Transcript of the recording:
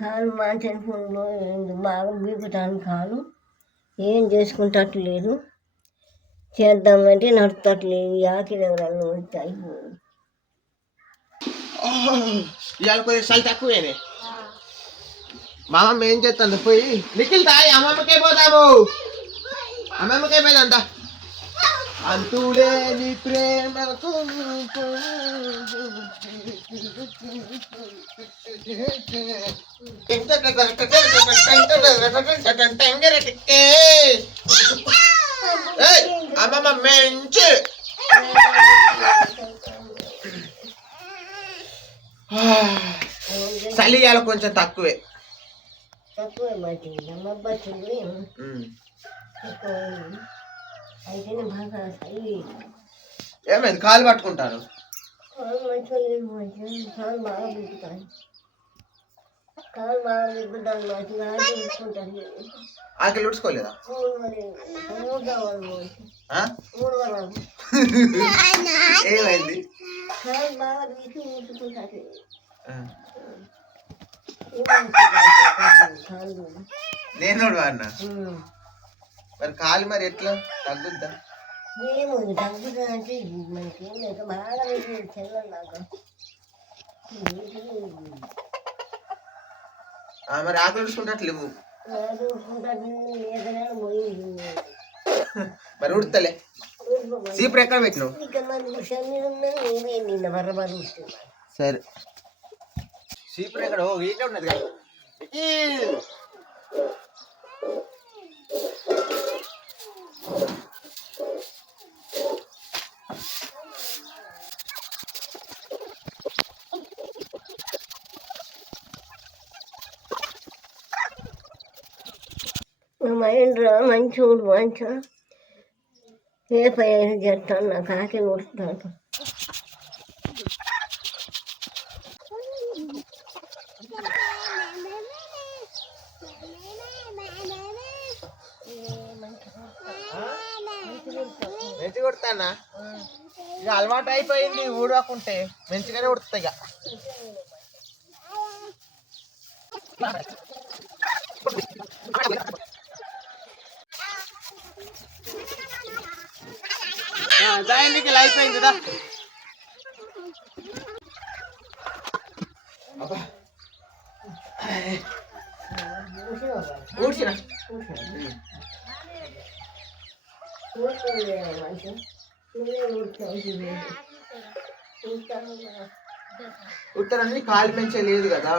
కాలు మాంచని ఫోన్లో ఏంది? బాగా బీపుతాను కాలు ఏం చేసుకుంటట్లేదు. చేద్దామంటే నడుపుతట్లేదు. ఆకిలి ఎవరన్నా వచ్చి అయిపోయింది ఇవాళ కొద్దిగా చలి తక్కువేనే. మా అమ్మమ్మ ఏం చేస్తుంది? పోయి నిఖిల్ తాయి అమ్మమ్మకే పోతాము. అమ్మమ్మకే పోయిందంతా అంతులేని ప్రేమకు అమ్మమ్మ మెంచి. చలి కొంచెం తక్కువే. తక్కువ పట్టింది ఏమైంది? కాలు తీసుకుంటాను ఆకలి ఉడుచుకోలేదా? ఏమైంది? నేను వాడినా? మరి కాలు మరి ఎట్లా? తగ్గుద్దా? ఏమో మనకి బాగా మరి ఆకలి పోయింది. మరి ఉడతలే సీపురు ఎక్కడ పెట్టినావు. వస్తున్నా సరే. సీపురు ఎక్కడ ఉన్నది కదా. ఈ. మంచి మంచోడు మంచిగా ఏ పైన చేస్తాను నా కాకి కొడుతున్నాను మంచి కొడతానా ఇక అలవాటు అయిపోయింది ఊడకుంటే మంచిగానే ఉడుతుంది ఇక దానికి అయిపోయింది దా అబ్బా. ఊడ్చిన ఉత్తరాన్ని కాలు పెంచే లేదు కదా.